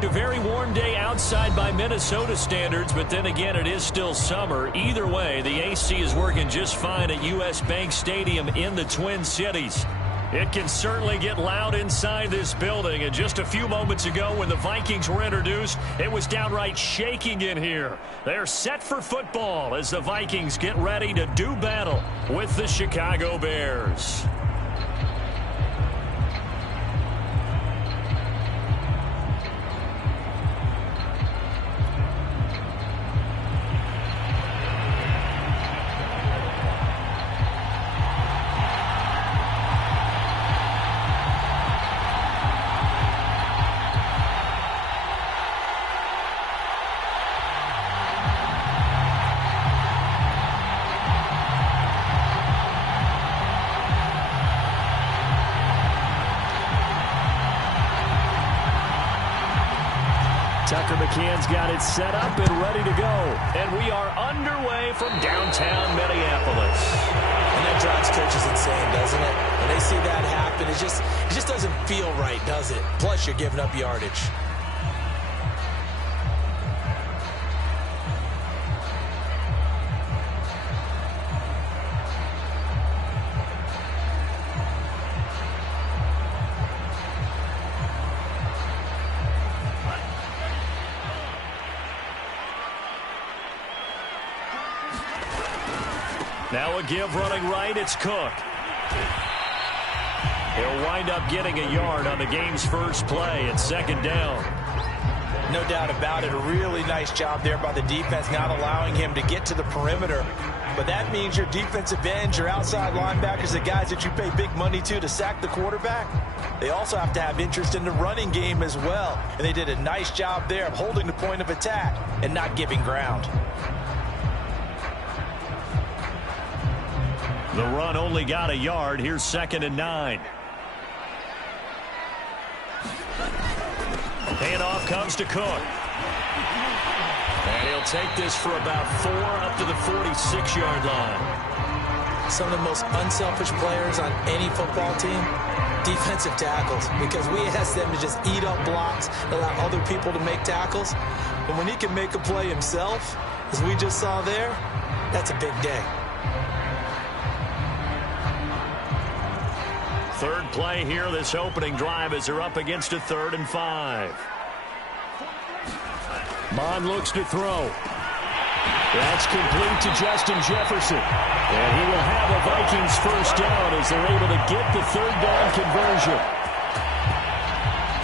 A very warm day outside by Minnesota standards, but then again, it is still summer. Either way, the AC is working just fine at U.S. Bank Stadium in the Twin Cities. It can certainly get loud inside this building, and just a few moments ago when the Vikings were introduced, it was downright shaking in here. They're set for football as the Vikings get ready to do battle with the Chicago Bears. Tucker McCann's got it set up and ready to go. And we are underway from downtown Minneapolis. And that drives coaches insane, doesn't it? When they see that happen, it just doesn't feel right, does it? Plus, you're giving up yardage. Now a give running right, it's Cook. He'll wind up getting a yard on the game's first play at second down. No doubt about it. A really nice job there by the defense, not allowing him to get to the perimeter. But that means your defensive ends, your outside linebackers, the guys that you pay big money to sack the quarterback, they also have to have interest in the running game as well. And they did a nice job there of holding the point of attack and not giving ground. The run only got a yard. Here's 2nd and 9. Handoff comes to Cook. And he'll take this for about 4 up to the 46-yard line. Some of the most unselfish players on any football team, defensive tackles, because we ask them to just eat up blocks, allow other people to make tackles. But when he can make a play himself, as we just saw there, that's a big day. Third play here, this opening drive, as they're up against a 3rd and 5. Mond looks to throw. That's complete to Justin Jefferson. And he will have a Vikings first down as they're able to get the 3rd down conversion.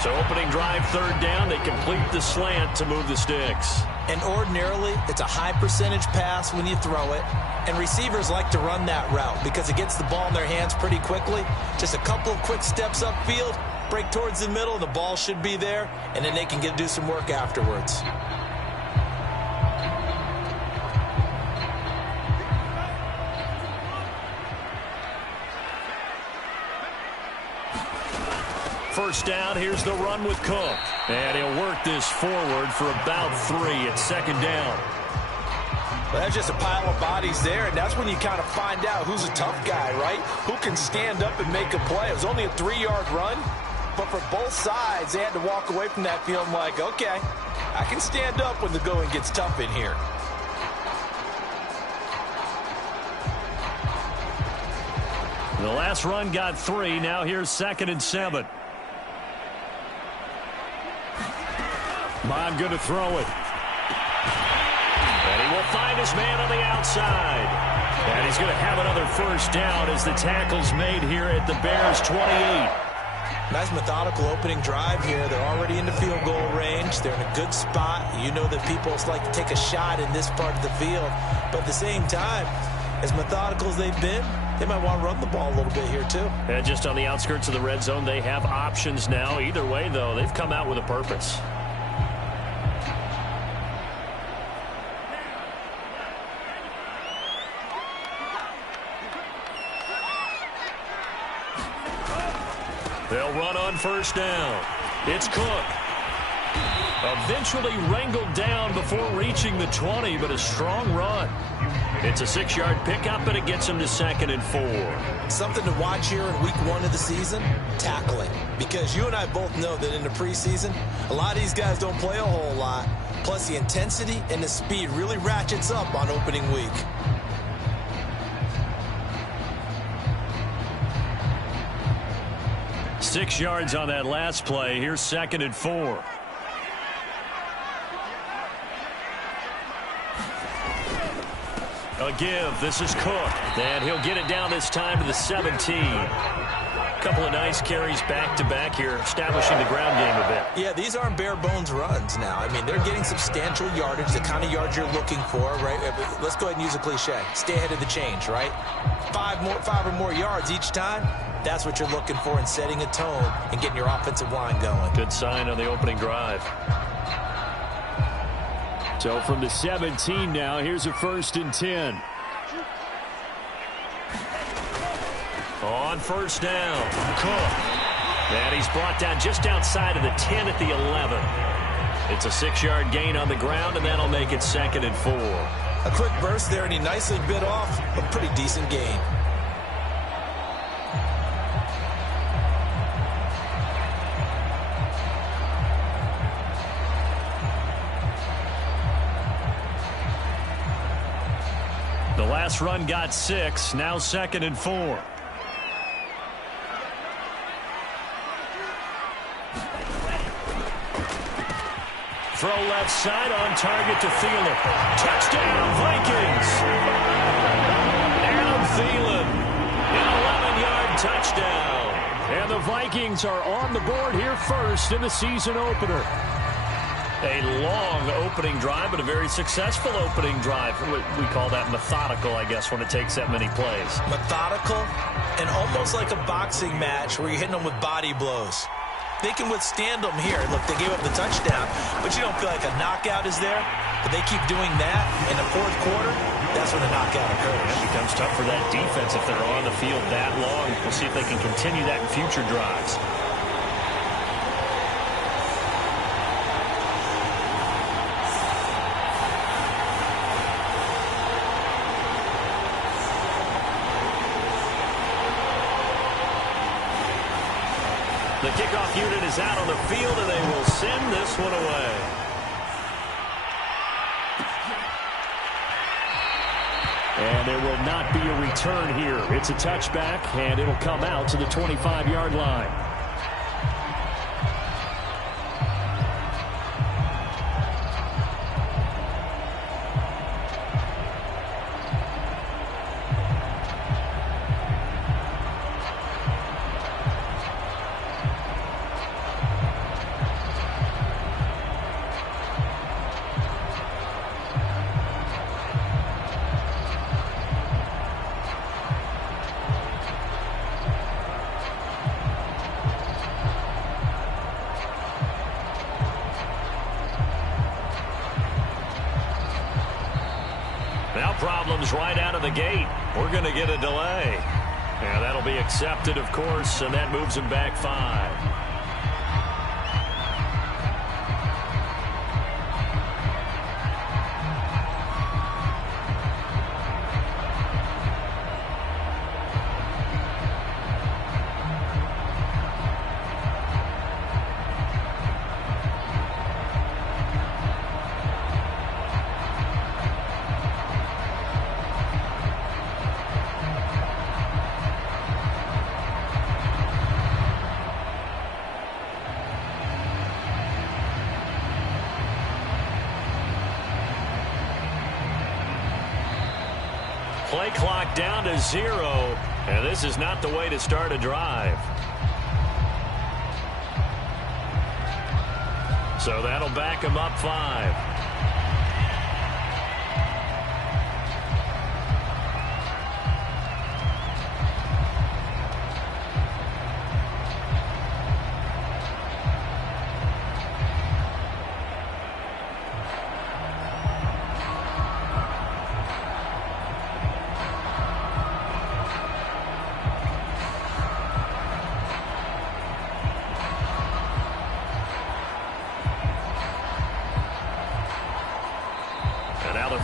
So opening drive, 3rd down, they complete the slant to move the sticks. And ordinarily, it's a high percentage pass when you throw it. And receivers like to run that route because it gets the ball in their hands pretty quickly. Just a couple of quick steps upfield, break towards the middle, the ball should be there, and then they can do some work afterwards. First down, here's the run with Cook. And he'll work this forward for about 3 at 2nd down. Well, that's just a pile of bodies there, and that's when you kind of find out who's a tough guy, right? Who can stand up and make a play. It was only a 3-yard run, but for both sides, they had to walk away from that feeling like, okay, I can stand up when the going gets tough in here. The last run got 3. Now here's 2nd and 7. Mond going to throw it. And he will find his man on the outside. And he's going to have another first down as the tackle's made here at the Bears' 28. Nice methodical opening drive here. They're already in the field goal range. They're in a good spot. You know that people like to take a shot in this part of the field. But at the same time, as methodical as they've been, they might want to run the ball a little bit here too. And just on the outskirts of the red zone, they have options now. Either way, though, they've come out with a purpose. They'll run on first down. It's Cook. Eventually wrangled down before reaching the 20, but a strong run. It's a 6-yard pickup, and it gets him to 2nd and 4. Something to watch here in week 1 of the season, tackling. Because you and I both know that in the preseason, a lot of these guys don't play a whole lot. Plus, the intensity and the speed really ratchets up on opening week. Six yards on that last play. Here's 2nd and 4. A give. This is Cook. And he'll get it down this time to the 17. A couple of nice carries back-to-back here, establishing the ground game a bit. Yeah, these aren't bare-bones runs now. I mean, they're getting substantial yardage, the kind of yards you're looking for, right? Let's go ahead and use a cliche. Stay ahead of the change, right? Five or more yards each time. That's what you're looking for in setting a tone and getting your offensive line going. Good sign on the opening drive. So from the 17 now, here's a 1st and 10. On 1st down, Cook. And he's brought down just outside of the 10 at the 11. It's a 6-yard gain on the ground, and that'll make it 2nd and 4. A quick burst there, and he nicely bit off a pretty decent gain. The last run got 6, now 2nd and 4. Throw left side on target to Thielen. Touchdown, Vikings! Adam Thielen, an 11-yard touchdown. And the Vikings are on the board here first in the season opener. A long opening drive, but a very successful opening drive. We call that methodical, I guess, when it takes that many plays. Methodical and almost like a boxing match where you're hitting them with body blows. They can withstand them here. Look, they gave up the touchdown, but you don't feel like a knockout is there. But they keep doing that in the 4th quarter, that's when the knockout occurs. It becomes tough for that defense if they're on the field that long. We'll see if they can continue that in future drives. The kickoff unit is out on the field, and they will send this one away. And there will not be a return here. It's a touchback, and it'll come out to the 25-yard line. Problems right out of the gate. We're going to get a delay. And that'll be accepted, of course, and that moves him back 5. Play clock down to 0, and this is not the way to start a drive. So that'll back him up 5.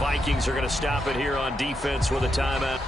Vikings are going to stop it here on defense with a timeout.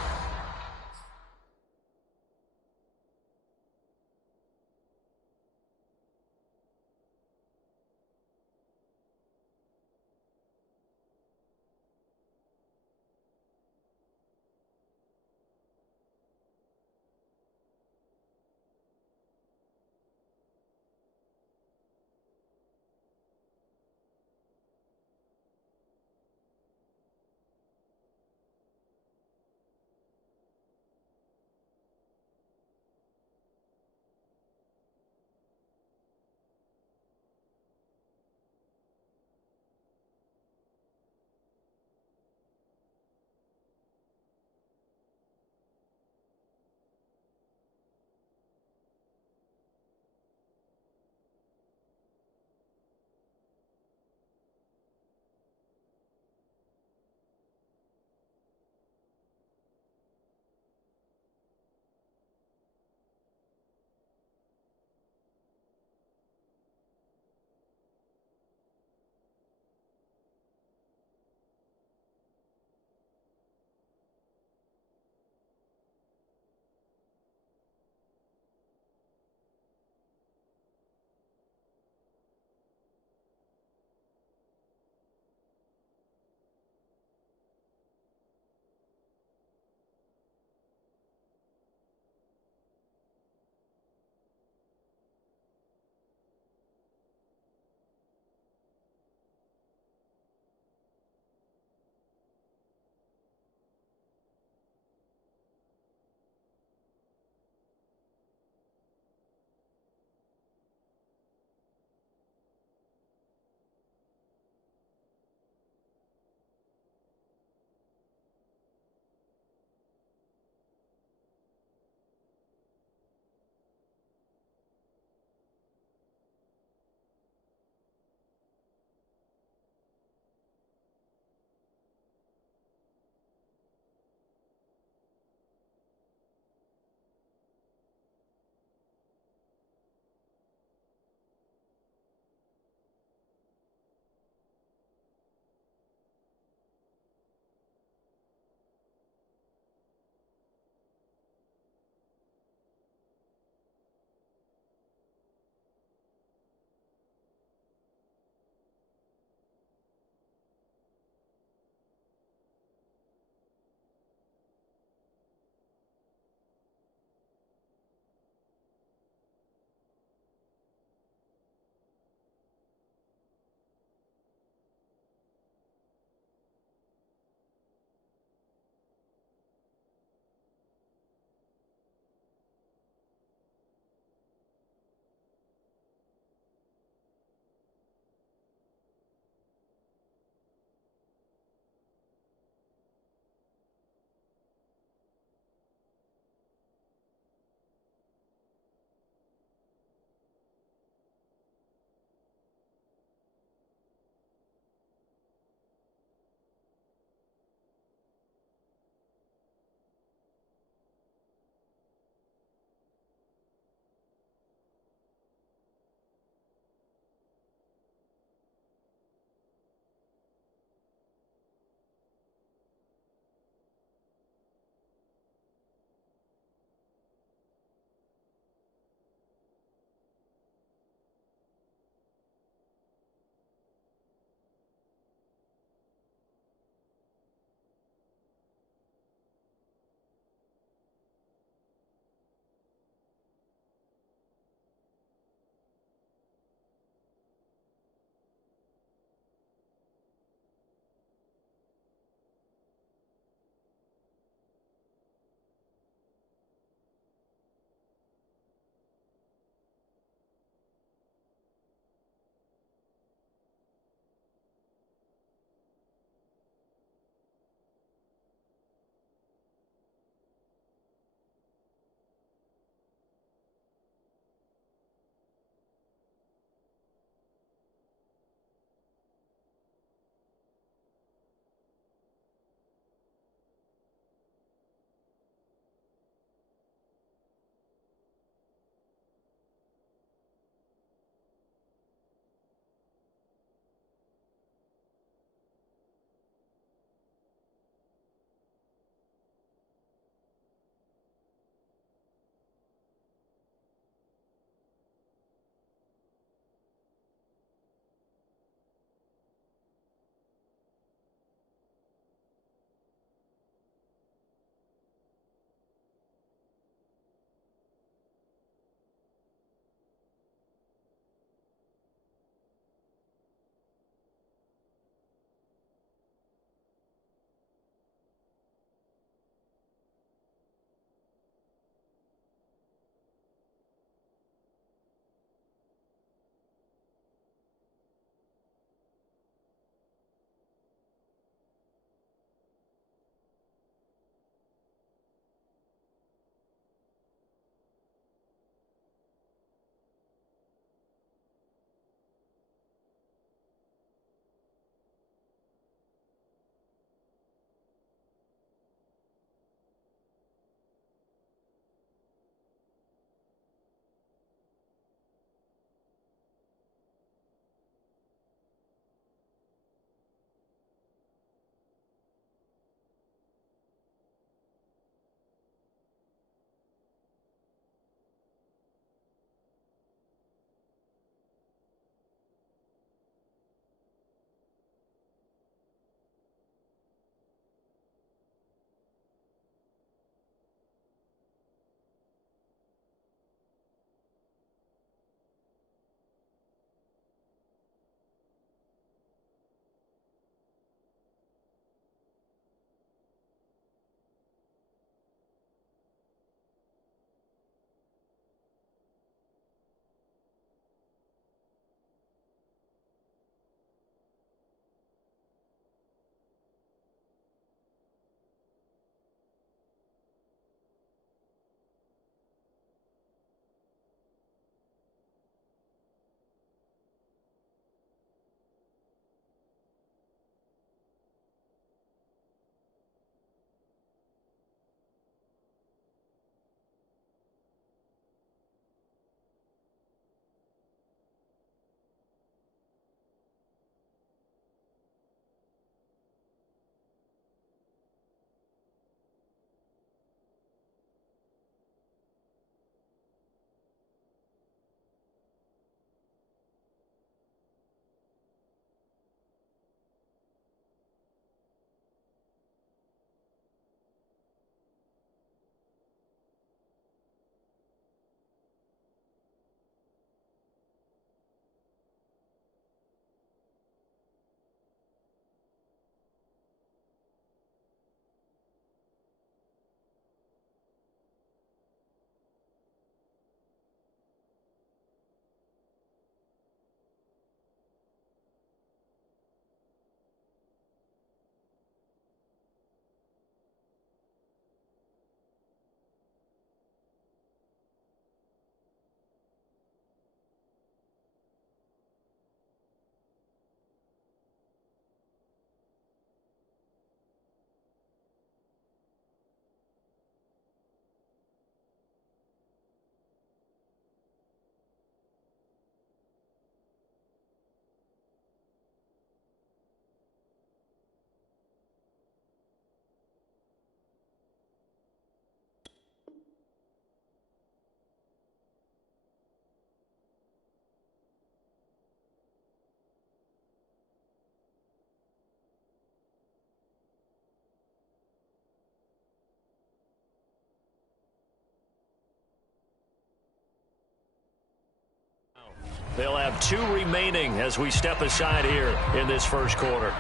They'll have 2 remaining as we step aside here in this first quarter.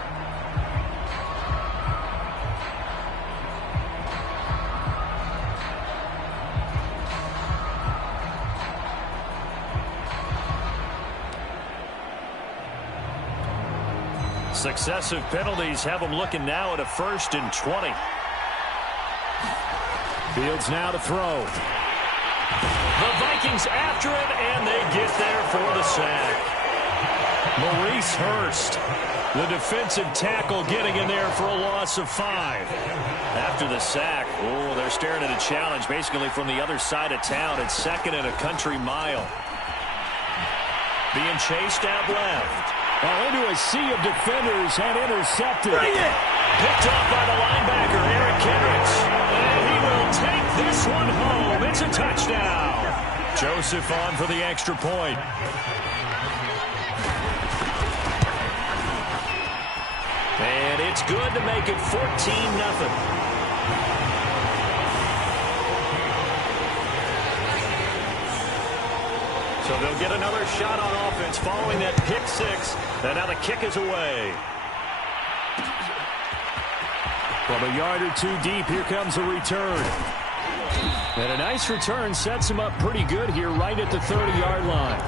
Successive penalties have them looking now at a 1st and 20. Fields now to throw. The Vikings after it, and they get there for the sack. Maurice Hurst, the defensive tackle, getting in there for a loss of 5. After the sack, they're staring at a challenge basically from the other side of town. It's 2nd and a country mile. Being chased out left. Into a sea of defenders and intercepted. Picked off by the linebacker, Eric Kendricks. And he will take this one home. It's a touchdown. Joseph on for the extra point. And it's good to make it 14-0. So they'll get another shot on offense following that pick 6. And now the kick is away. From a yard or 2 deep, here comes a return. And a nice return sets him up pretty good here right at the 30-yard line.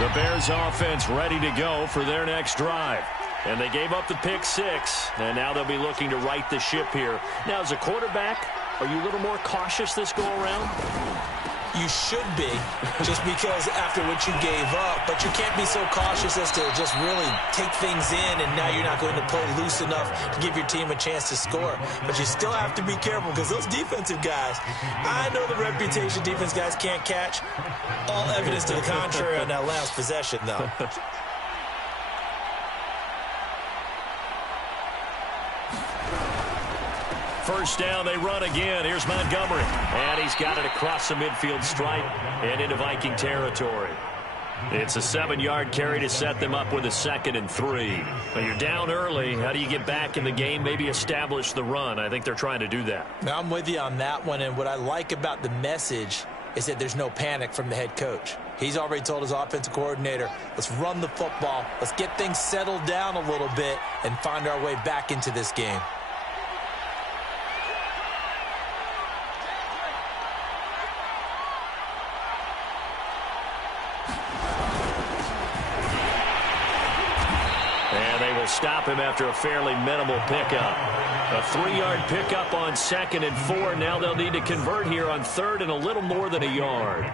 The Bears offense ready to go for their next drive. And they gave up the pick 6, and now they'll be looking to right the ship here. Now, as a quarterback, are you a little more cautious this go-around? You should be, just because after what you gave up. But you can't be so cautious as to just really take things in, and now you're not going to play loose enough to give your team a chance to score. But you still have to be careful, because those defensive guys, I know the reputation defense guys can't catch. All evidence to the contrary on that last possession, though. First down, they run again. Here's Montgomery. And he's got it across the midfield stripe and into Viking territory. It's a 7-yard carry to set them up with a 2nd and 3. But you're down early. How do you get back in the game, maybe establish the run? I think they're trying to do that. Now, I'm with you on that one. And what I like about the message is that there's no panic from the head coach. He's already told his offensive coordinator, let's run the football. Let's get things settled down a little bit and find our way back into this game. Stop him after a fairly minimal pickup. A 3-yard pickup on 2nd and 4. Now they'll need to convert here on 3rd and a little more than a yard.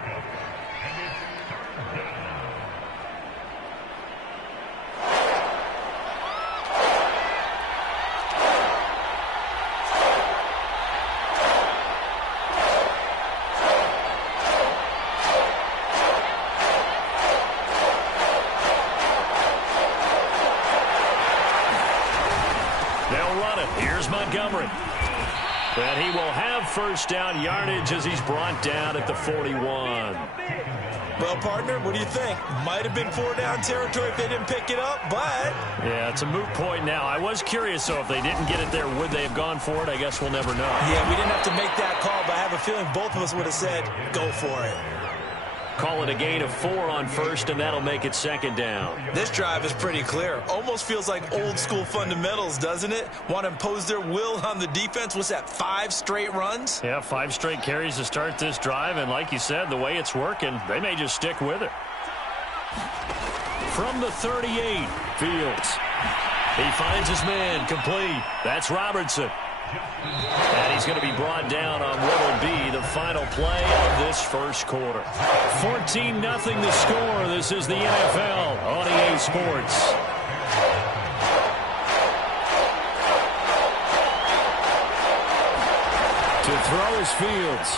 Montgomery. And he will have first down yardage as he's brought down at the 41. Well, partner, what do you think? Might have been 4-down territory if they didn't pick it up, but... Yeah, it's a moot point now. I was curious, so if they didn't get it there, would they have gone for it? I guess we'll never know. Yeah, we didn't have to make that call, but I have a feeling both of us would have said, go for it. Call it a gain of 4 on 1st, and that'll make it 2nd down. This drive is pretty clear. Almost feels like old-school fundamentals, doesn't it? Want to impose their will on the defense. What's that, 5 straight runs? Yeah, 5 straight carries to start this drive, and like you said, the way it's working, they may just stick with it. From the 38, Fields. He finds his man, complete. That's Robertson. And he's going to be brought down on what will be the final play of this first quarter. 14-0 the score. This is the NFL on EA Sports. To throw is Fields.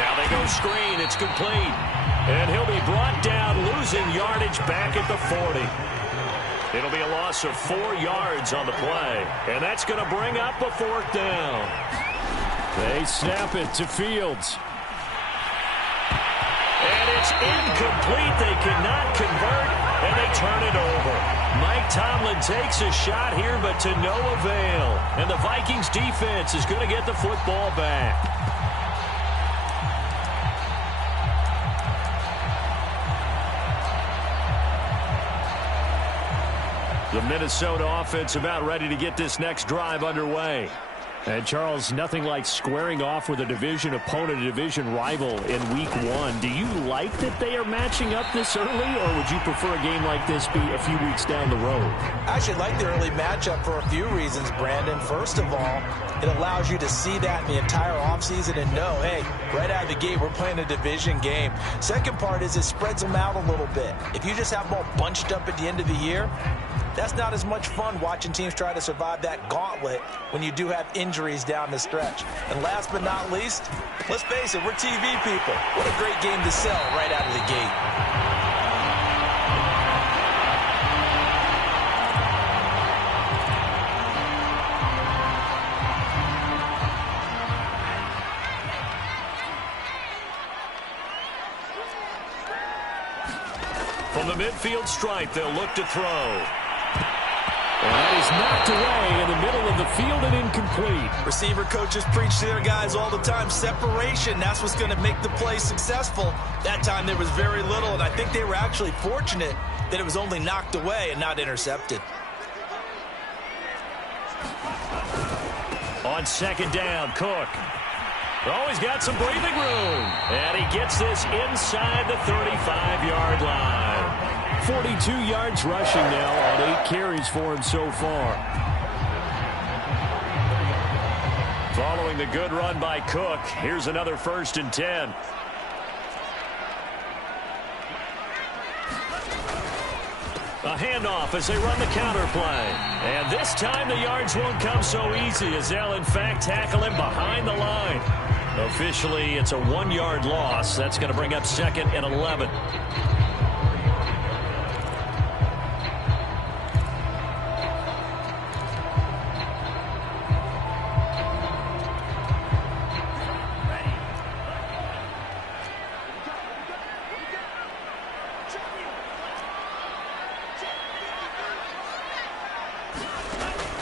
Now they go screen. It's complete. And he'll be brought down, losing yardage back at the 40. It'll be a loss of 4 yards on the play. And that's going to bring up a 4th down. They snap it to Fields. And it's incomplete. They cannot convert, and they turn it over. Mike Tomlin takes a shot here, but to no avail. And the Vikings defense is going to get the football back. The Minnesota offense about ready to get this next drive underway. And, Charles, nothing like squaring off with a division opponent, a division rival in Week 1. Do you like that they are matching up this early, or would you prefer a game like this be a few weeks down the road? I actually like the early matchup for a few reasons, Brandon. First of all, it allows you to see that in the entire offseason and know, hey, right out of the gate, we're playing a division game. Second part is it spreads them out a little bit. If you just have them all bunched up at the end of the year, that's not as much fun watching teams try to survive that gauntlet when you do have injuries down the stretch. And last but not least, let's face it, we're TV people. What a great game to sell right out of the gate. From the midfield stripe, they'll look to throw. And that is knocked away in the middle of the field and incomplete. Receiver coaches preach to their guys all the time. Separation, that's what's going to make the play successful. That time there was very little, and I think they were actually fortunate that it was only knocked away and not intercepted. On second down, Cook. Always got some breathing room. And he gets this inside the 35-yard line. 42 yards rushing now on 8 carries for him so far. Following the good run by Cook, here's another 1st and 10. A handoff as they run the counter play. And this time the yards won't come so easy as they'll in fact tackle him behind the line. Officially, it's a 1-yard loss. That's going to bring up 2nd and 11.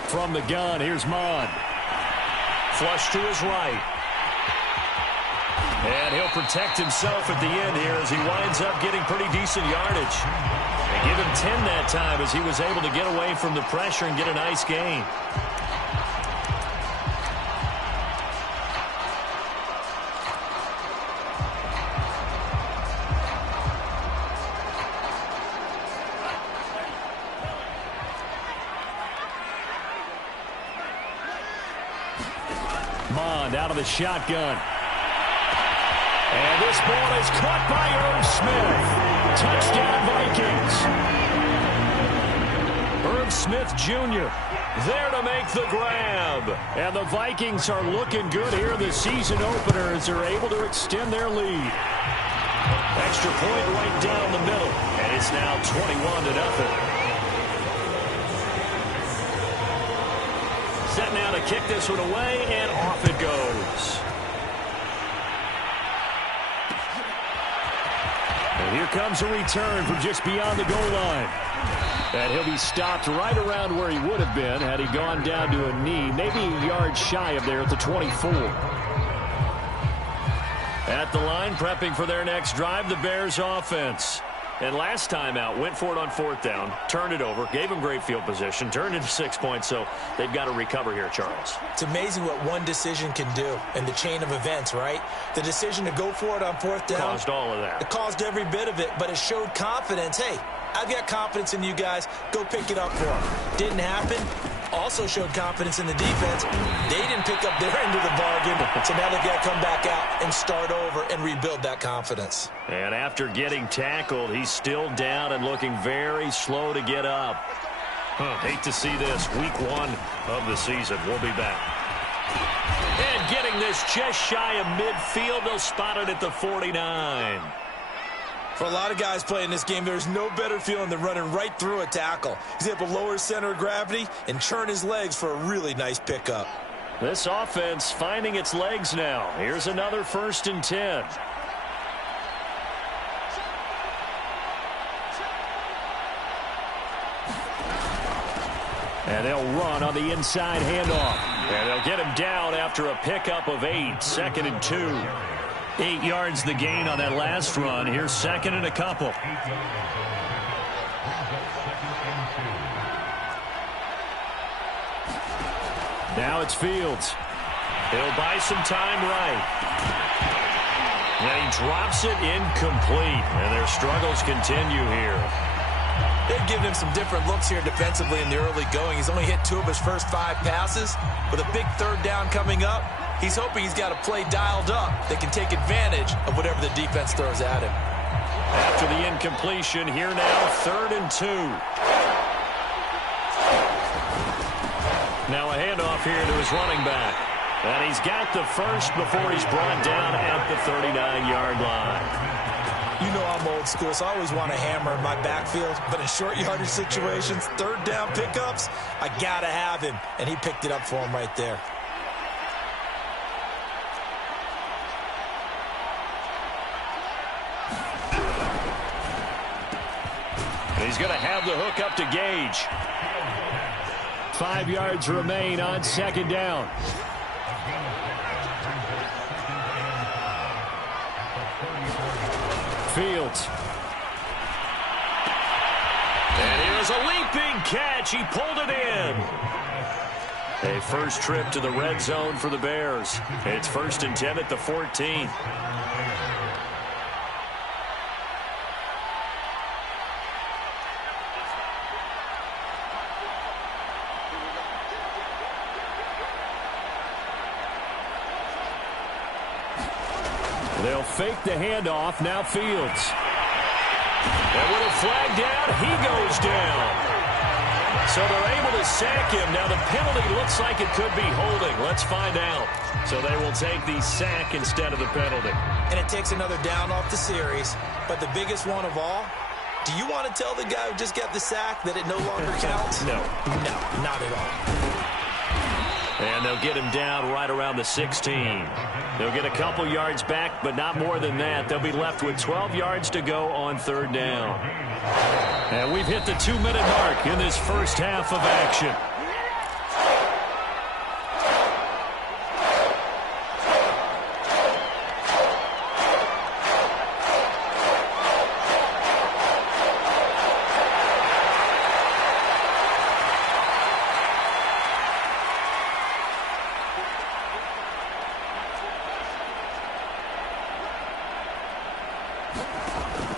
From the gun, here's Mon. Flush to his right. And he'll protect himself at the end here as he winds up getting pretty decent yardage. They give him 10 that time as he was able to get away from the pressure and get a nice gain. Mond out of the shotgun. And this ball is caught by Irv Smith. Touchdown, Vikings. Irv Smith Jr. there to make the grab. And the Vikings are looking good here in the season opener as they're able to extend their lead. Extra point right down the middle. And it's now 21-0. Set now to kick this one away, and off it goes. And here comes a return from just beyond the goal line. And he'll be stopped right around where he would have been had he gone down to a knee, maybe a yard shy of there at the 24. At the line, prepping for their next drive, the Bears offense. And last time out, went for it on 4th down, turned it over, gave him great field position, turned into 6 points, so they've got to recover here, Charles. It's amazing what one decision can do in the chain of events, right? The decision to go for it on 4th down. Caused all of that. It caused every bit of it, but it showed confidence. Hey, I've got confidence in you guys. Go pick it up for them. Didn't happen. Also showed confidence in the defense. They didn't pick up their end of the bargain, so now they've got to come back out and start over and rebuild that confidence. And after getting tackled, he's still down and looking very slow to get up. Hate to see this. Week 1 of the season. We'll be back. And getting this just shy of midfield, they'll spot it at the 49. For a lot of guys playing this game, there's no better feeling than running right through a tackle. He's able to lower his center of gravity and churn his legs for a really nice pickup. This offense finding its legs now. Here's another 1st and 10. And they'll run on the inside handoff. And they'll get him down after a pickup of 8. 2nd and 2. 8 yards the gain on that last run. Here's 2nd and a couple. Now it's Fields. He'll buy some time right. And he drops it incomplete. And their struggles continue here. They've given him some different looks here defensively in the early going. He's only hit 2 of his first 5 passes. With a big 3rd down coming up, he's hoping he's got a play dialed up that can take advantage of whatever the defense throws at him. After the incompletion, here now, 3rd and 2. Now a handoff here to his running back. And he's got the first before he's brought down at the 39-yard line. You know I'm old school, so I always want to hammer in my backfield. But in short yardage situations, 3rd down pickups, I got to have him. And he picked it up for him right there. He's going to have the hook up to Gage. 5 yards remain on 2nd down. Fields. And here's a leaping catch. He pulled it in. A first trip to the red zone for the Bears. It's 1st and 10 at the 14. They'll fake the handoff. Now Fields. And with a flag down, he goes down. So they're able to sack him. Now the penalty looks like it could be holding. Let's find out. So they will take the sack instead of the penalty. And it takes another down off the series. But the biggest one of all, do you want to tell the guy who just got the sack that it no longer counts? No. No, not at all. And they'll get him down right around the 16. They'll get a couple yards back, but not more than that. They'll be left with 12 yards to go on 3rd down. And we've hit the 2-minute mark in this first half of action.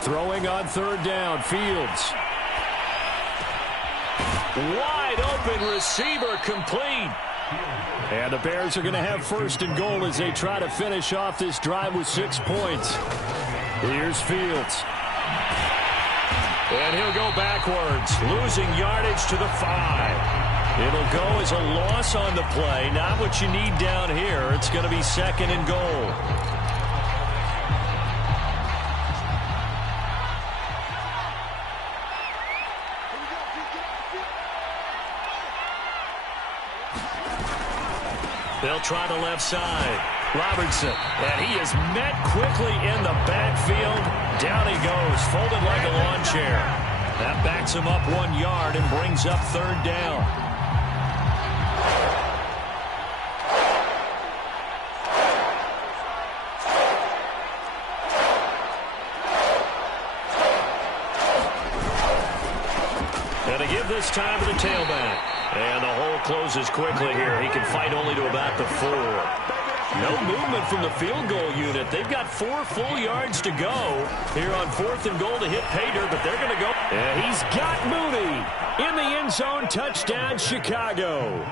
Throwing on 3rd down, Fields. Wide open receiver, complete. And the Bears are going to have 1st and goal as they try to finish off this drive with 6 points. Here's Fields. And he'll go backwards, losing yardage to the 5. It'll go as a loss on the play. Not what you need down here. It's going to be 2nd and goal. They'll try the left side. Robertson. And he is met quickly in the backfield. Down he goes, folded like a lawn chair. That backs him up 1 yard and brings up 3rd down. And to give this time to the tailback. And the hole closes quickly here. He can fight only to about the 4. No movement from the field goal unit. They've got 4 full yards to go here on 4th and goal to hit Pater, but they're going to go. And he's got Mooney in the end zone. Touchdown, Chicago.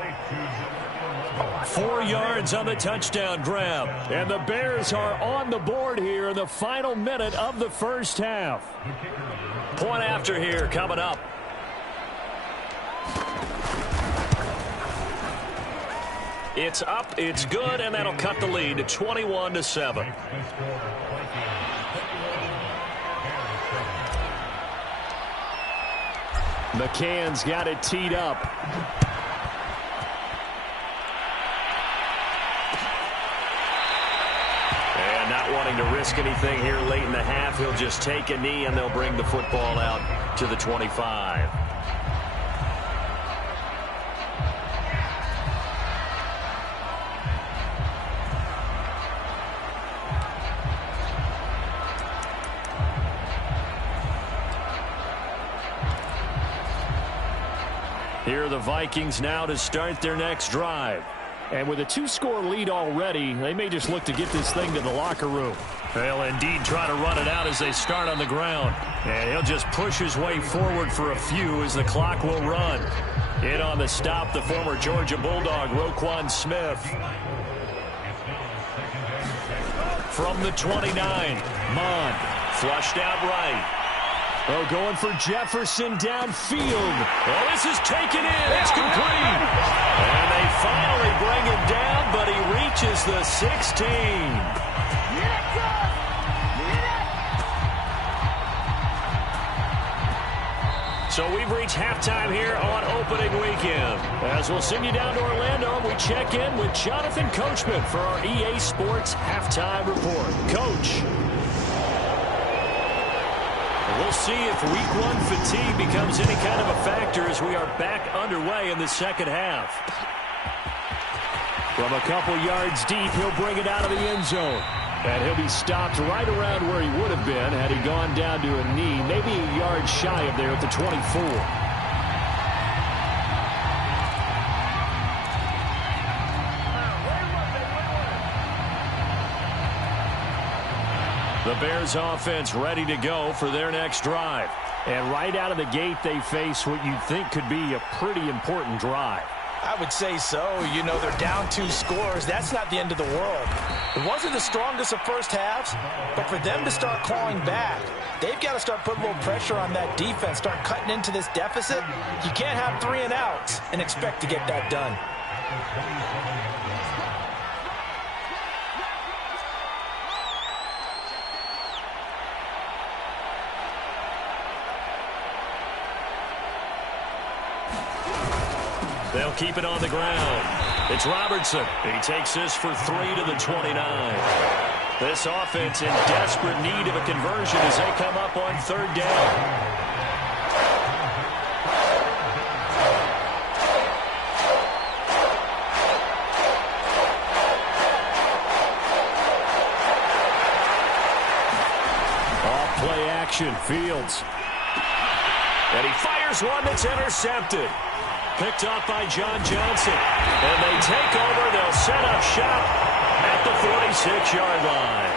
4 yards on the touchdown grab. And the Bears are on the board here in the final minute of the first half. Point after here coming up. It's up, it's good, and that'll cut the lead to 21-7. McCann's got it teed up. And not wanting to risk anything here late in the half, he'll just take a knee, and they'll bring the football out to the 25. Here are the Vikings now to start their next drive. And with a 2-score lead already, they may just look to get this thing to the locker room. They'll indeed try to run it out as they start on the ground. And he'll just push his way forward for a few as the clock will run. In on the stop, the former Georgia Bulldog, Roquan Smith. From the 29, Mond flushed out right. Oh, going for Jefferson downfield. Oh, this is taken in. It's complete. And they finally bring him down, but he reaches the 16. So we've reached halftime here on opening weekend. As we'll send you down to Orlando, we check in with Jonathan Coachman for our EA Sports Halftime Report. Coach. We'll see if Week 1 fatigue becomes any kind of a factor as we are back underway in the second half. From a couple yards deep, he'll bring it out of the end zone. And he'll be stopped right around where he would have been had he gone down to a knee, maybe a yard shy of there at the 24. The Bears offense ready to go for their next drive. And right out of the gate, they face what you'd think could be a pretty important drive. I would say so. You know, they're down 2 scores. That's not the end of the world. It wasn't the strongest of first halves, but for them to start clawing back, they've got to start putting a little pressure on that defense, start cutting into this deficit. You can't have 3 and outs and expect to get that done. They'll keep it on the ground. It's Robertson. He takes this for 3 to the 29. This offense in desperate need of a conversion as they come up on 3rd down. Off play action, Fields. And he fires one that's intercepted. Picked off by John Johnson. And they take over. They'll set up shop at the 46-yard line.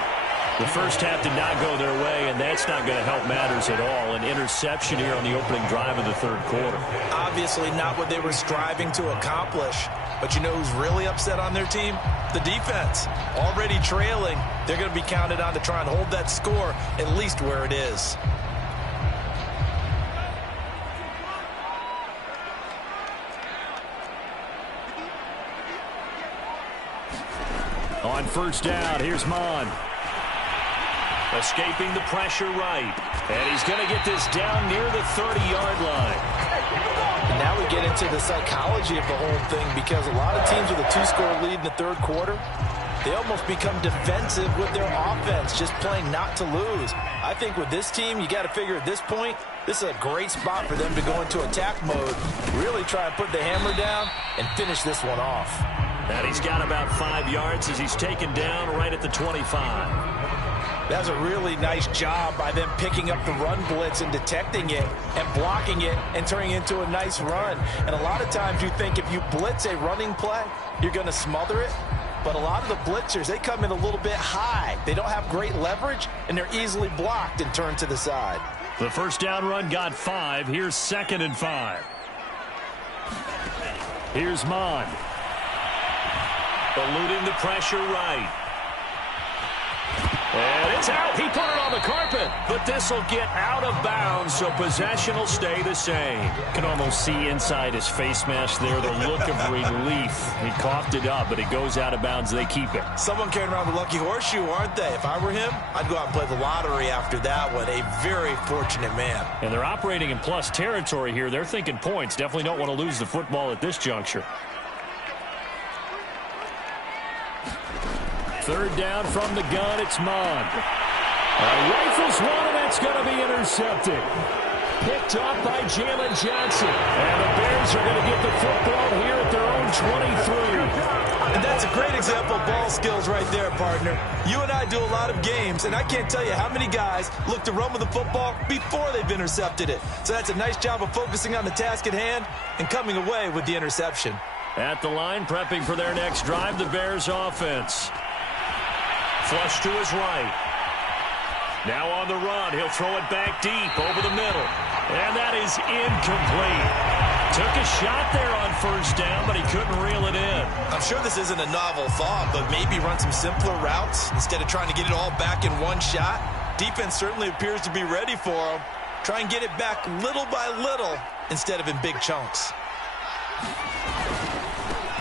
The first half did not go their way, and that's not going to help matters at all. An interception here on the opening drive of the 3rd quarter. Obviously not what they were striving to accomplish. But you know who's really upset on their team? The defense. Already trailing, they're going to be counted on to try and hold that score at least where it is. On 1st down, here's Mond. Escaping the pressure right. And he's going to get this down near the 30-yard line. And now we get into the psychology of the whole thing, because a lot of teams with a 2-score lead in the 3rd quarter, they almost become defensive with their offense, just playing not to lose. I think with this team, you got to figure at this point, this is a great spot for them to go into attack mode, really try and put the hammer down and finish this one off. And he's got about 5 yards as he's taken down right at the 25. That's a really nice job by them picking up the run blitz and detecting it and blocking it and turning it into a nice run. And a lot of times you think if you blitz a running play, you're going to smother it. But a lot of the blitzers, they come in a little bit high. They don't have great leverage, and they're easily blocked and turned to the side. The 1st down run got 5. Here's 2nd and 5. Here's Mond. Eluding the pressure right. And it's out. He put it on the carpet. But this will get out of bounds, so possession will stay the same. Can almost see inside his face mask there the look of relief. He coughed it up, but it goes out of bounds. They keep it. Someone carrying around the lucky horseshoe, aren't they? If I were him, I'd go out and play the lottery after that one. A very fortunate man. And they're operating in plus territory here. They're thinking points. Definitely don't want to lose the football at this juncture. 3rd down from the gun, it's Mond. Rifles one, and that's going to be intercepted. Picked off by Jalen Johnson. And the Bears are going to get the football here at their own 23. And that's a great example of ball skills right there, partner. You and I do a lot of games, and I can't tell you how many guys look to run with the football before they've intercepted it. So that's a nice job of focusing on the task at hand and coming away with the interception. At the line, prepping for their next drive, the Bears offense. Flush to his right. Now on the run, he'll throw it back deep over the middle. And that is incomplete. Took a shot there on first down, but he couldn't reel it in. I'm sure this isn't a novel thought, but maybe run some simpler routes instead of trying to get it all back in one shot. Defense certainly appears to be ready for him. Try and get it back little by little instead of in big chunks.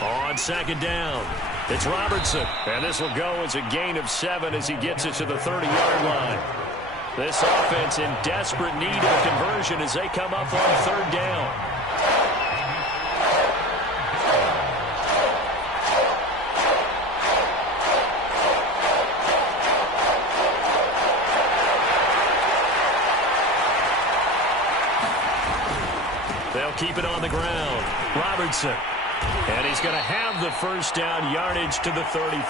On second down, it's Robertson. And this will go as a gain of 7 as he gets it to the 30-yard line. This offense in desperate need of a conversion as they come up on third down. They'll keep it on the ground. Robertson. And he's going to have the first down, yardage to the 35.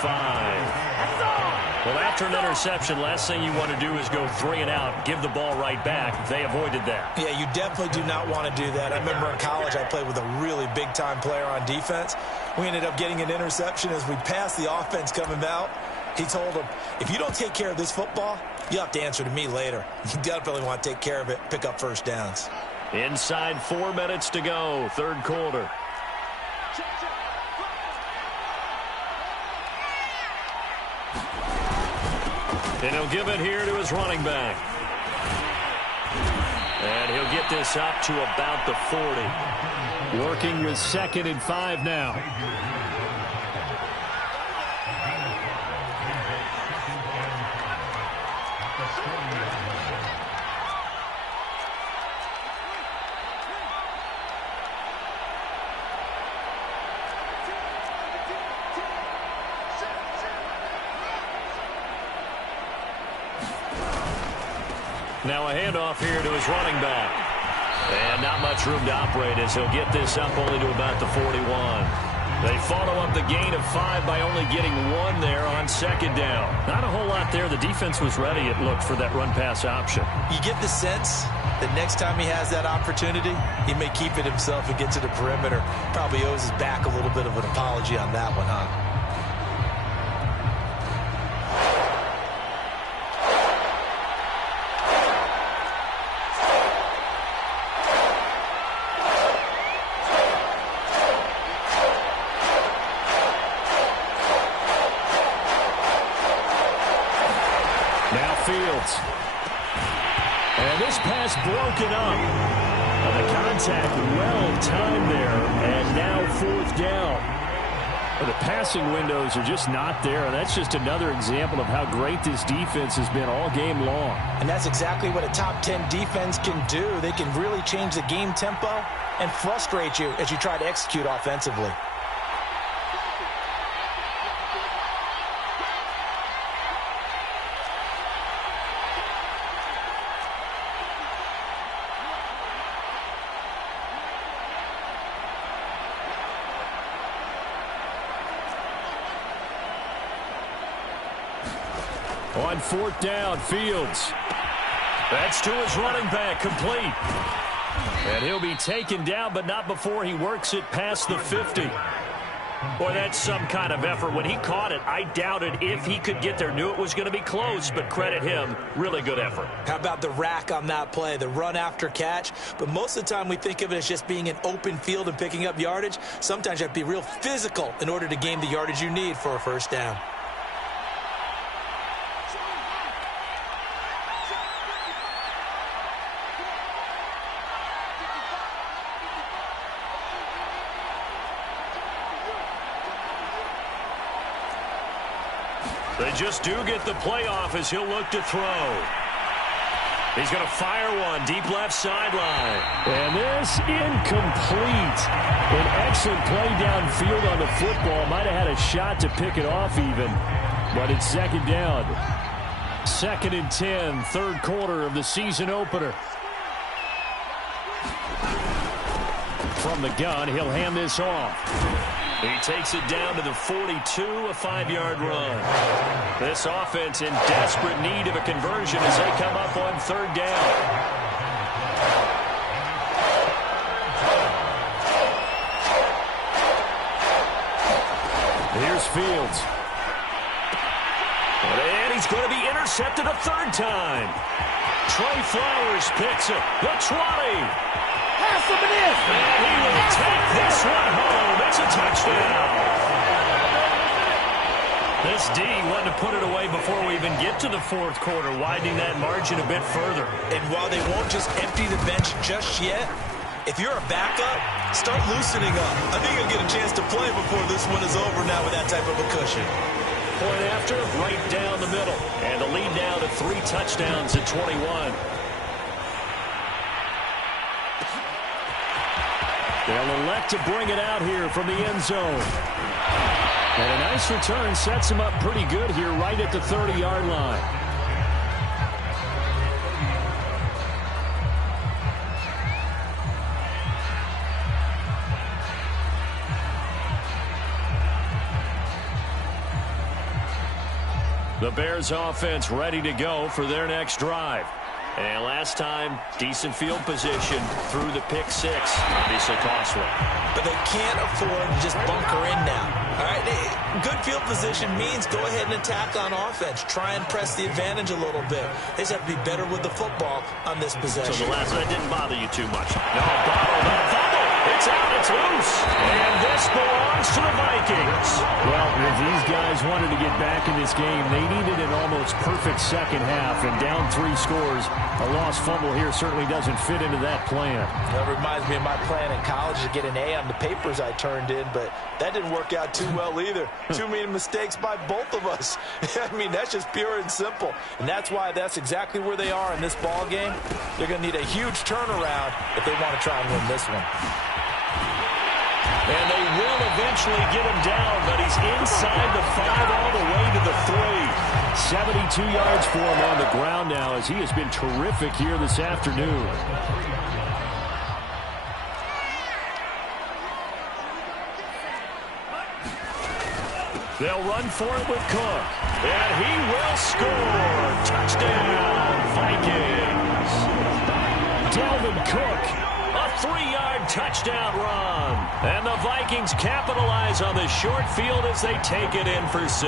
Well, after an interception, last thing you want to do is go 3 and out, give the ball right back. They avoided that. Yeah, you definitely do not want to do that. I remember in college I played with a really big-time player on defense. We ended up getting an interception as we passed the offense coming out. He told him, if you don't take care of this football, you'll have to answer to me later. You definitely want to take care of it, pick up first downs. Inside 4 minutes to go, third quarter. And he'll give it here to his running back. And he'll get this up to about the 40. Working with 2nd and 5 now. Now a handoff here to his running back. And not much room to operate as he'll get this up only to about the 41. They follow up the gain of 5 by only getting 1 there on second down. Not a whole lot there. The defense was ready, it looked, for that run-pass option. You get the sense that next time he has that opportunity, he may keep it himself and get to the perimeter. Probably owes his back a little bit of an apology on that one, huh? And this pass broken up. And the contact well timed there. And now 4th down. Well, the passing windows are just not there. And that's just another example of how great this defense has been all game long. And that's exactly what a top 10 defense can do. They can really change the game tempo and frustrate you as you try to execute offensively. On 4th down, Fields. That's to his running back, complete. And he'll be taken down, but not before he works it past the 50. Boy, that's some kind of effort. When he caught it, I doubted if he could get there. Knew it was going to be close, but credit him. Really good effort. How about the rack on that play, the run after catch? But most of the time we think of it as just being an open field and picking up yardage. Sometimes you have to be real physical in order to gain the yardage you need for a first down. They just do get the playoff as he'll look to throw. He's going to fire one deep left sideline. And this incomplete. An excellent play downfield on the football. Might have had a shot to pick it off even. But it's second down. 2nd and 10, third quarter of the season opener. From the gun, he'll hand this off. He takes it down to the 42, a 5-yard run. This offense in desperate need of a conversion as they come up on third down. Fields. And he's going to be intercepted a third time. Trey Flowers picks it. The 20. Pass him it is. And he will take this one home. It's a touchdown. This D wanted to put it away before we even get to the fourth quarter, widening that margin a bit further. And while they won't just empty the bench just yet, if you're a backup, start loosening up. I think you'll get a chance to play before this one is over now with that type of a cushion. Point after, right down the middle. And the lead now to 3 touchdowns at 21. They'll elect to bring it out here from the end zone. And a nice return sets him up pretty good here right at the 30-yard line. The Bears offense ready to go for their next drive. And last time, decent field position through the pick 6. Obviously costly. But they can't afford to just bunker in now. All right, good field position means go ahead and attack on offense. Try and press the advantage a little bit. They just have to be better with the football on this possession. So the last one didn't bother you too much. No, bottle, no fumble. It's out, it's loose. And this belongs to the Vikings. Well, if these guys wanted to get back in this game, they needed an almost perfect second half. And down 3 scores, a lost fumble here certainly doesn't fit into that plan. That reminds me of my plan in college to get an A on the papers I turned in, but that didn't work out too well either. Too many mistakes by both of us. I mean, that's just pure and simple. And that's why that's exactly where they are in this ball game. They're going to need a huge turnaround if they want to try and win this one. And they will eventually get him down, but he's inside the 5 all the way to the 3. 72 yards for him on the ground now as he has been terrific here this afternoon. They'll run for it with Cook. And he will score. Touchdown, Vikings. Dalvin Cook. A 3-yard touchdown run. And the Vikings capitalize on the short field as they take it in for 6.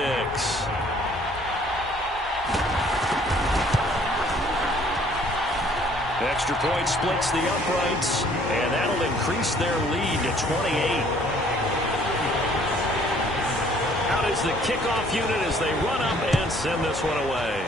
Extra point splits the uprights, and that'll increase their lead to 28. Out is the kickoff unit as they run up and send this one away.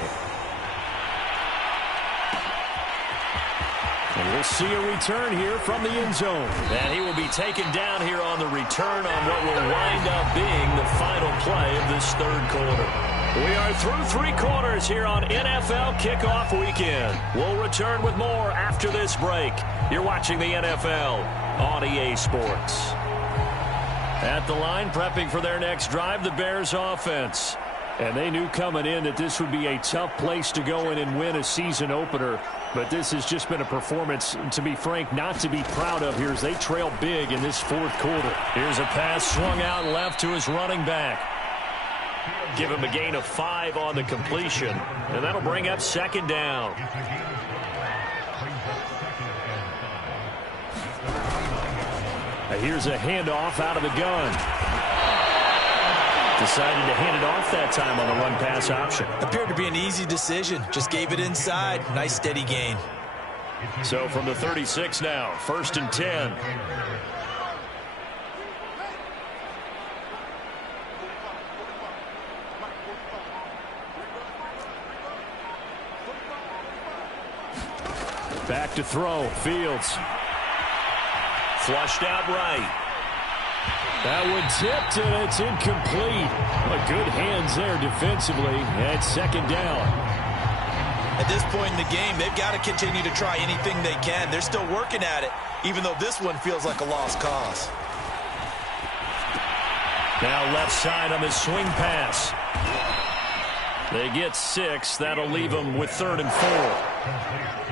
And we'll see a return here from the end zone. And he will be taken down here on the return on what will wind up being the final play of this third quarter. We are through 3 quarters here on NFL Kickoff Weekend. We'll return with more after this break. You're watching the NFL on EA Sports. At the line, prepping for their next drive, the Bears offense. And they knew coming in that this would be a tough place to go in and win a season opener. But this has just been a performance, to be frank, not to be proud of here as they trail big in this fourth quarter. Here's a pass swung out left to his running back. Give him a gain of 5 on the completion. And that'll bring up second down. Here's a handoff out of the gun. Decided to hand it off that time on the run-pass option. Appeared to be an easy decision. Just gave it inside. Nice steady gain. So from the 36 now, 1st and 10. Back to throw. Fields. Flushed out right. That one tipped, and it's incomplete. But good hands there defensively at second down. At this point in the game, they've got to continue to try anything they can. They're still working at it, even though this one feels like a lost cause. Now left side on his swing pass. They get 6. That'll leave them with 3rd and 4.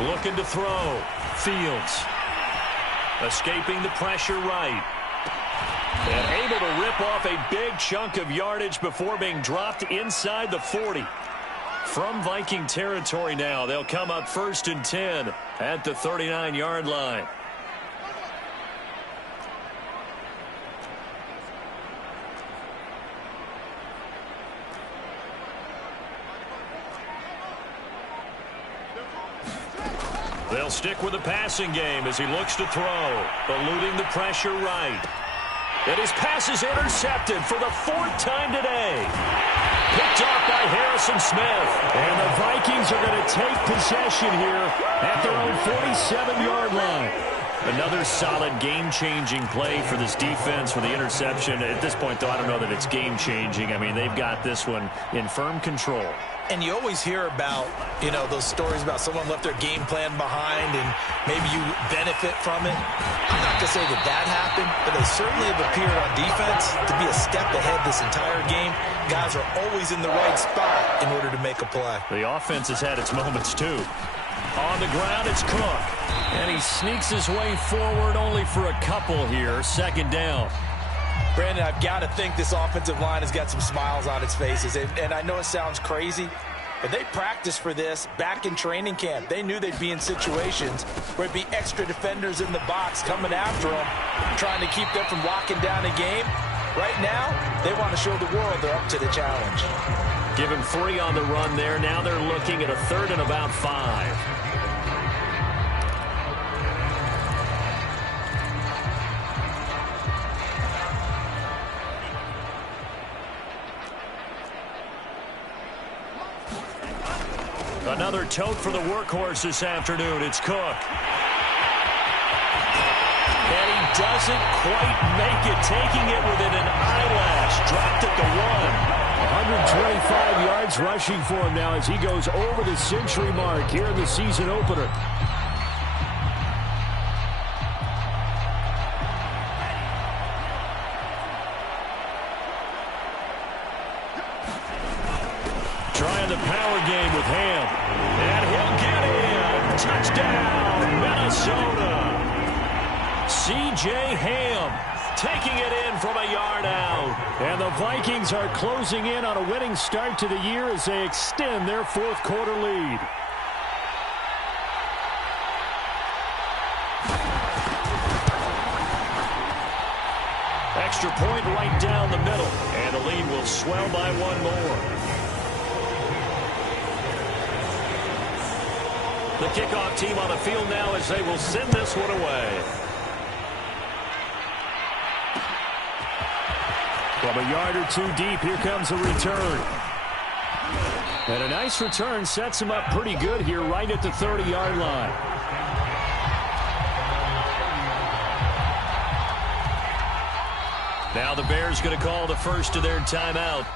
Looking to throw. Fields. Escaping the pressure right. And able to rip off a big chunk of yardage before being dropped inside the 40. From Viking territory now, they'll come up 1st and 10 at the 39-yard line. They'll stick with the passing game as he looks to throw, eluding the pressure right. And his pass is intercepted for the 4th time today. Picked off by Harrison Smith. And the Vikings are going to take possession here at their own 47-yard line. Another solid game-changing play for this defense with the interception. At this point, though, I don't know that it's game-changing. I mean, they've got this one in firm control. And you always hear about, you know, those stories about someone left their game plan behind and maybe you benefit from it. I'm not going to say that that happened, but they certainly have appeared on defense to be a step ahead this entire game. Guys are always in the right spot in order to make a play. The offense has had its moments, too. On the ground, it's Cook. And he sneaks his way forward only for a couple here. 2nd down. Brandon, I've got to think this offensive line has got some smiles on its faces. And I know it sounds crazy, but they practiced for this back in training camp. They knew they'd be in situations where it'd be extra defenders in the box coming after them, trying to keep them from locking down a game. Right now, they want to show the world they're up to the challenge. Give him 3 on the run there. Now they're looking at a 3rd and about 5. Another tote for the workhorse this afternoon. It's Cook. And he doesn't quite make it, taking it within an eyelash. Dropped at the 1. 125 yards rushing for him now as he goes over the century mark here in the season opener. Trying the power game with Ham. And he'll get in. Touchdown, Minnesota. C.J. Ham taking it in from a yard out. And the Vikings are closing in on a winning start to the year as they extend their 4th quarter lead. Extra point right down the middle. And the lead will swell by 1 more. The kickoff team on the field now as they will send this one away. From a yard or 2 deep, here comes a return. And a nice return sets him up pretty good here right at the 30-yard line. Now the Bears going to call the first of their timeout.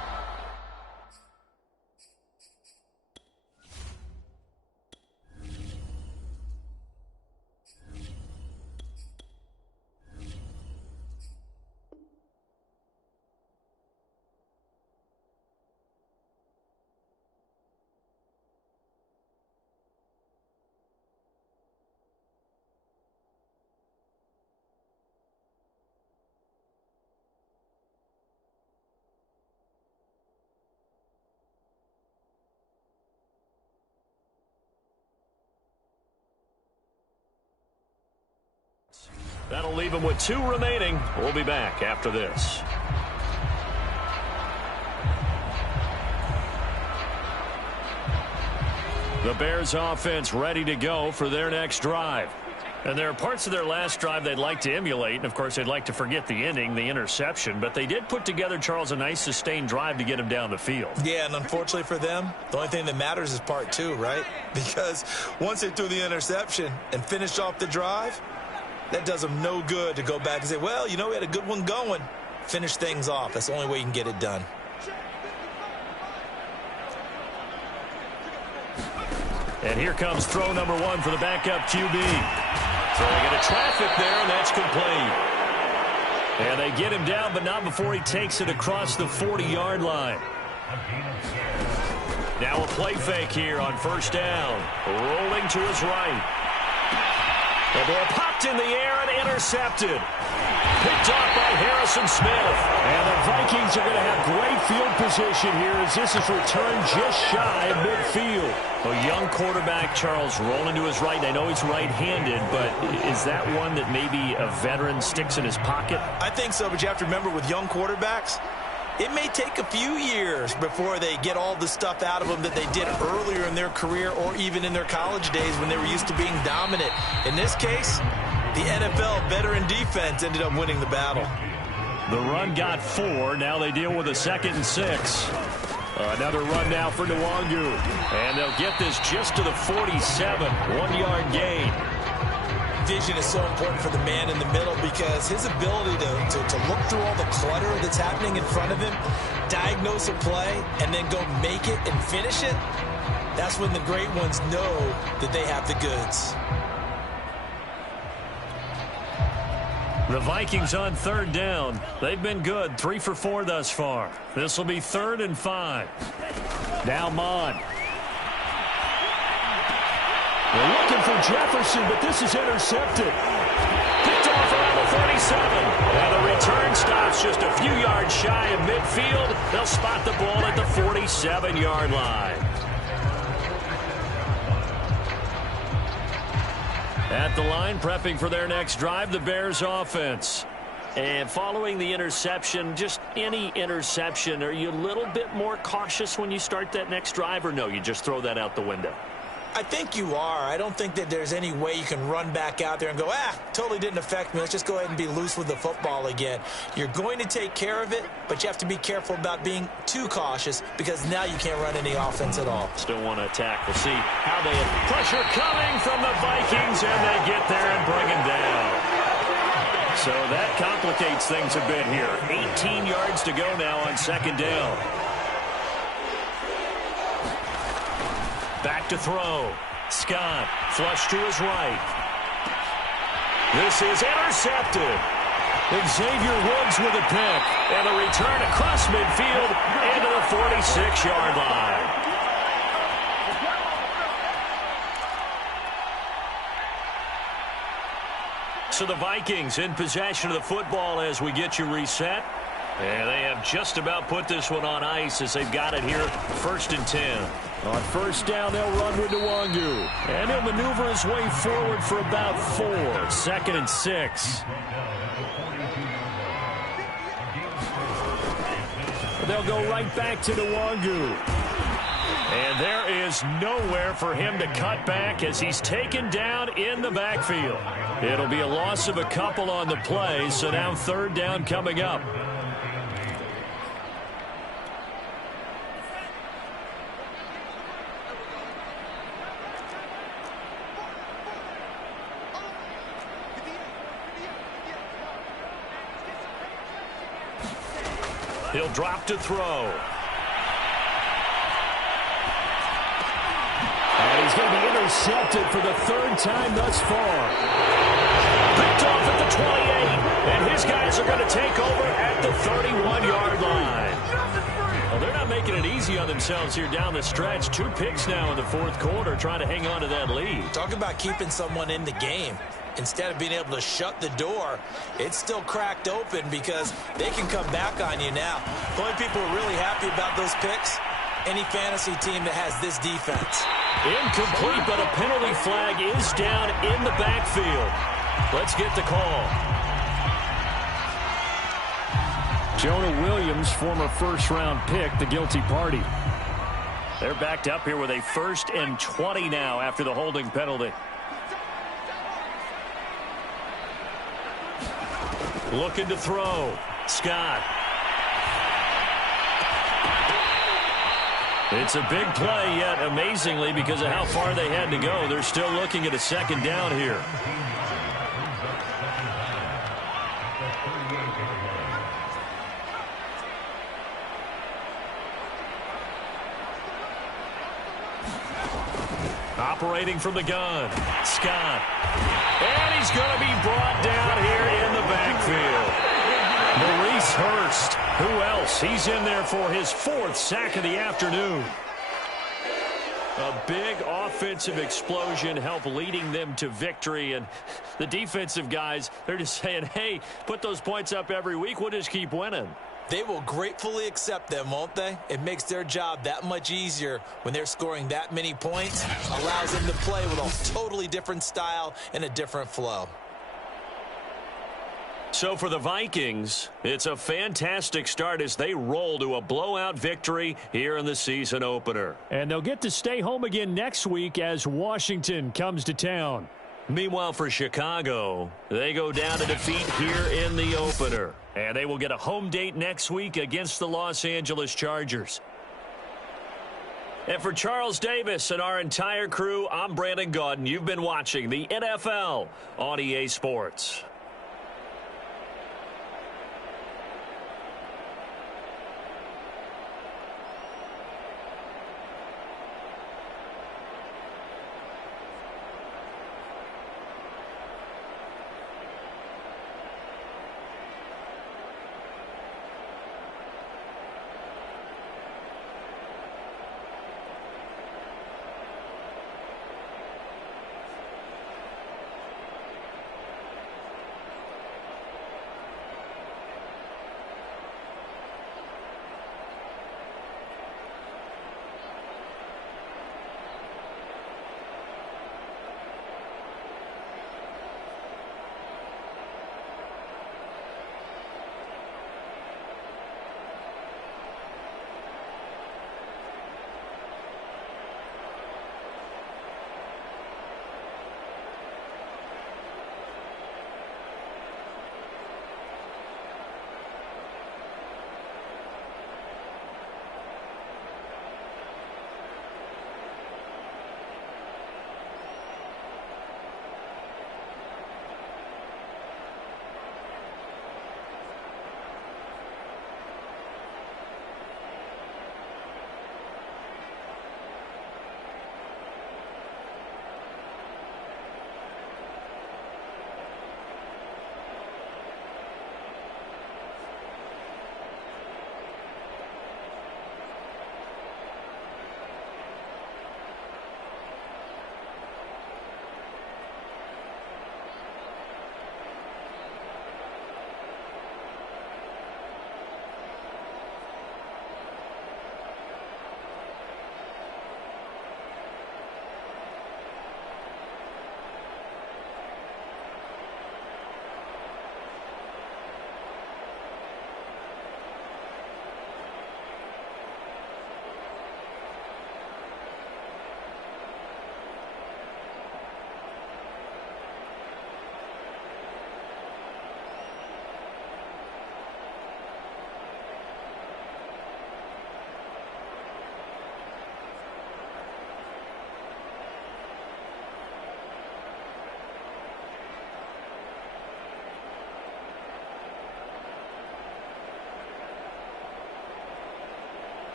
That'll leave him with 2 remaining. We'll be back after this. The Bears offense ready to go for their next drive. And there are parts of their last drive they'd like to emulate. And, of course, they'd like to forget the ending, the interception. But they did put together, Charles, a nice sustained drive to get him down the field. Yeah, and unfortunately for them, the only thing that matters is part 2, right? Because once they threw the interception and finished off the drive, that does them no good to go back and say, well, you know, we had a good one going. Finish things off. That's the only way you can get it done. And here comes throw number 1 for the backup QB. Throwing into traffic there, and that's complete. And they get him down, but not before he takes it across the 40-yard line. Now a play fake here on 1st down. Rolling to his right. The ball popped in the air and intercepted. Picked off by Harrison Smith. And the Vikings are going to have great field position here as this is returned just shy of midfield. A young quarterback, Charles, rolling to his right. And I know he's right-handed, but is that one that maybe a veteran sticks in his pocket? I think so, but you have to remember with young quarterbacks, it may take a few years before they get all the stuff out of them that they did earlier in their career or even in their college days when they were used to being dominant. In this case, the NFL veteran defense ended up winning the battle. The run got 4. Now they deal with a 2nd and 6. Another run now for Nwangu. And they'll get this just to the 47. 1-yard gain. Vision is so important for the man in the middle because his ability to look through all the clutter that's happening in front of him, diagnose a play, and then go make it and finish it, that's when the great ones know that they have the goods. The Vikings on 3rd down. They've been good. 3 for 4 thus far. This will be 3rd and 5. Now Mon. They're looking for Jefferson, but this is intercepted. Picked off around the 37. And the return stops just a few yards shy of midfield. They'll spot the ball at the 47-yard line. At the line, prepping for their next drive, the Bears offense. And following the interception, just any interception, are you a little bit more cautious when you start that next drive, or no, you just throw that out the window? I think you are. I don't think that there's any way you can run back out there and go, totally didn't affect me. Let's just go ahead and be loose with the football again. You're going to take care of it, but you have to be careful about being too cautious because now you can't run any offense at all. Still want to attack. We'll see how they have pressure coming from the Vikings, and they get there and bring him down. So that complicates things a bit here. 18 yards to go now on 2nd down. Back to throw. Scott, flush to his right. This is intercepted. Xavier Woods with a pick. And a return across midfield into the 46-yard line. So the Vikings in possession of the football as we get you reset. And they have just about put this one on ice as they've got it here, 1st and 10. On 1st down, they'll run with Nwangu. And he'll maneuver his way forward for about 4. 2nd and 6. They'll go right back to Nwangu. And there is nowhere for him to cut back as he's taken down in the backfield. It'll be a loss of a couple on the play, so now 3rd down coming up. He'll drop to throw. And he's going to be intercepted for the 3rd time thus far. Picked off at the 28. And his guys are going to take over at the 31-yard line. Well, they're not making it easy on themselves here down the stretch. 2 picks now in the 4th quarter trying to hang on to that lead. Talk about keeping someone in the game. Instead of being able to shut the door, it's still cracked open because they can come back on you now. The only people who are really happy about those picks, any fantasy team that has this defense. Incomplete, but a penalty flag is down in the backfield. Let's get the call. Jonah Williams, former 1st-round pick, the guilty party. They're backed up here with a 1st and 20 now after the holding penalty. Looking to throw. Scott. It's a big play, yet amazingly, because of how far they had to go, they're still looking at a 2nd down here. Operating from the gun. Scott. And he's going to be brought down here in the backfield. Maurice Hurst. Who else? He's in there for his 4th sack of the afternoon. A big offensive explosion helped leading them to victory. And the defensive guys, they're just saying, hey, put those points up every week. We'll just keep winning. They will gratefully accept them, won't they? It makes their job that much easier when they're scoring that many points. Allows them to play with a totally different style and a different flow. So for the Vikings, it's a fantastic start as they roll to a blowout victory here in the season opener. And they'll get to stay home again next week as Washington comes to town. Meanwhile, for Chicago, they go down to defeat here in the opener. And they will get a home date next week against the Los Angeles Chargers. And for Charles Davis and our entire crew, I'm Brandon Gaudin. You've been watching the NFL on EA Sports.